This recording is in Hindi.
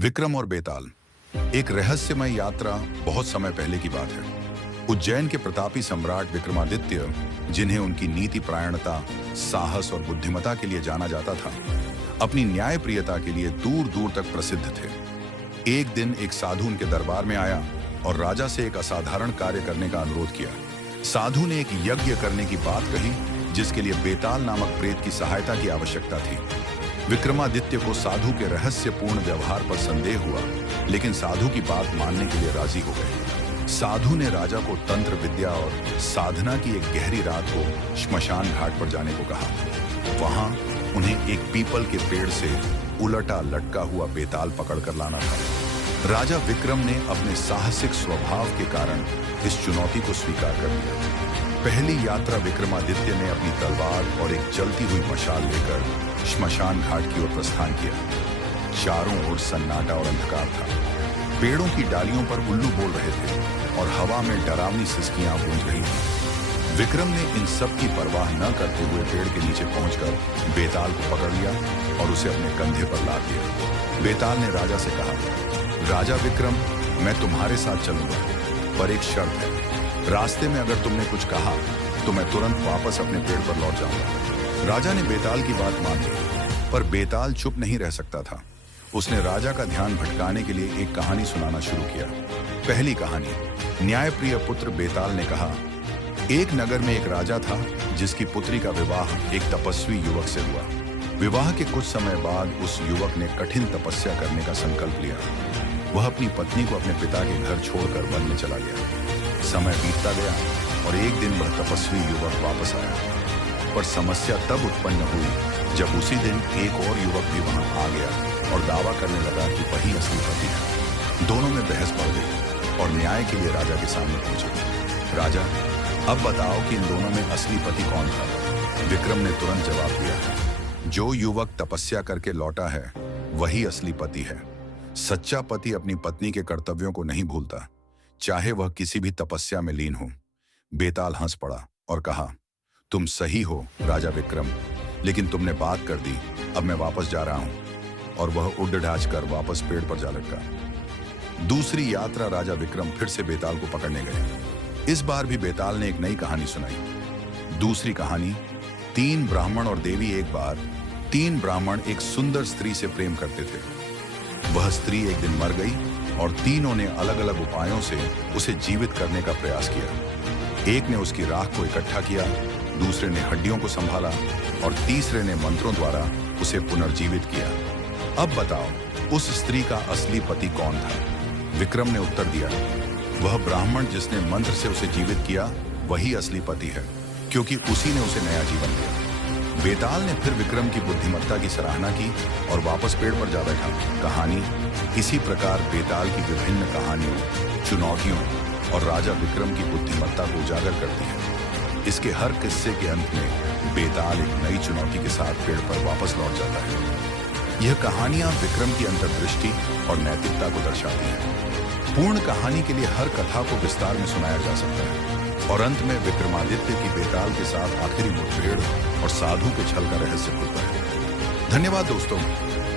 विक्रम और बेताल। एक रहस्यमय यात्रा बहुत समय पहले की बात है। उज्जैन के प्रतापी सम्राट विक्रमादित्य, जिन्हें उनकी नीति परायणता, साहस और बुद्धिमत्ता के लिए जाना जाता था, अपनी न्यायप्रियता के लिए दूर दूर तक प्रसिद्ध थे। एक दिन एक साधु उनके दरबार में आया और राजा से एक असाधारण कार्य करने का अनुरोध किया। साधु ने एक यज्ञ करने की बात कही, जिसके लिए बेताल नामक प्रेत की सहायता की आवश्यकता थी। विक्रमादित्य को साधु के रहस्यपूर्ण व्यवहार पर संदेह हुआ, लेकिन साधु की बात मानने के लिए राजी हो गए। साधु ने राजा को तंत्र विद्या और साधना की एक गहरी रात को श्मशान घाट पर जाने को कहा। वहां उन्हें एक पीपल के पेड़ से उलटा लटका हुआ बेताल पकड़कर लाना था। राजा विक्रम ने अपने साहसिक स्वभाव के कारण इस चुनौती को स्वीकार कर लिया। पहली यात्रा विक्रमादित्य ने अपनी तलवार और एक जलती हुई मशाल लेकर श्मशान घाट की ओर प्रस्थान किया। चारों ओर सन्नाटा और अंधकार था। पेड़ों की डालियों पर उल्लू बोल रहे थे और हवा में डरावनी सिसकियां गूंज रही थी। विक्रम ने इन सब की परवाह न करते हुए पेड़ के नीचे पहुंचकर बेताल को पकड़ लिया और उसे अपने कंधे पर लाद दिया। बेताल ने राजा से कहा, राजा विक्रम, मैं तुम्हारे साथ चलूंगा, पर एक शर्त है। रास्ते में अगर तुमने कुछ कहा तो मैं तुरंत वापस अपने पेड़ पर लौट जाऊंगा। राजा ने बेताल की बात मान ली, पर बेताल चुप नहीं रह सकता था। उसने राजा का ध्यान भटकाने के लिए एक कहानी सुनाना शुरू किया। पहली कहानी। न्यायप्रिय पुत्र बेताल ने कहा, एक नगर में एक राजा था जिसकी पुत्री का विवाह एक तपस्वी युवक से हुआ। विवाह के कुछ समय बाद उस युवक ने कठिन तपस्या करने का संकल्प लिया। वह अपनी पत्नी को अपने पिता के घर छोड़कर वन में चला गया। समय बीतता गया और एक दिन वह तपस्वी युवक वापस आया, पर समस्या तब उत्पन्न हुई जब उसी दिन एक और युवक भी वहां आ गया और दावा करने लगा कि वही असली पति है। दोनों में बहस बढ़ गई और न्याय के लिए राजा के सामने पहुंचे। राजा, अब बताओ कि इन दोनों में असली पति कौन था? विक्रम ने तुरंत जवाब दिया, जो युवक तपस्या करके लौटा है वही असली पति है। सच्चा पति अपनी पत्नी के कर्तव्यों को नहीं भूलता, चाहे वह किसी भी तपस्या में लीन हो। बेताल हंस पड़ा और कहा, तुम सही हो राजा विक्रम, लेकिन तुमने बात कर दी, अब मैं वापस जा रहा हूं। और वह उड़ ढाच कर वापस पेड़ पर जा लटका। दूसरी यात्रा। राजा विक्रम फिर से बेताल को पकड़ने गए। इस बार भी बेताल ने एक नई कहानी सुनाई। दूसरी कहानी। तीन ब्राह्मण और देवी। एक बार तीन ब्राह्मण एक सुंदर स्त्री से प्रेम करते थे। वह स्त्री एक दिन मर गई और तीनों ने अलग अलग उपायों से उसे जीवित करने का प्रयास किया। एक ने उसकी राख को इकट्ठा किया, दूसरे ने हड्डियों को संभाला और तीसरे ने मंत्रों द्वारा उसे पुनर्जीवित किया। अब बताओ, उस स्त्री का असली पति कौन था? विक्रम ने उत्तर दिया, वह ब्राह्मण जिसने मंत्र से उसे जीवित किया वही असली पति है, क्योंकि उसी ने उसे नया जीवन दिया। बेताल ने फिर विक्रम की बुद्धिमत्ता की सराहना की और वापस पेड़ पर जा बैठा। कहानी इसी प्रकार बेताल की विभिन्न कहानियों, चुनौतियों और राजा विक्रम की बुद्धिमत्ता को उजागर करती है। इसके हर किस्से के अंत में बेताल एक नई चुनौती के साथ पेड़ पर वापस लौट जाता है। यह कहानियां विक्रम की अंतर्दृष्टि और नैतिकता को दर्शाती हैं। पूर्ण कहानी के लिए हर कथा को विस्तार में सुनाया जा सकता है और अंत में विक्रमादित्य की बेताल के साथ आखिरी मुठभेड़ और साधु के छल का रहस्य खुलता है। धन्यवाद दोस्तों।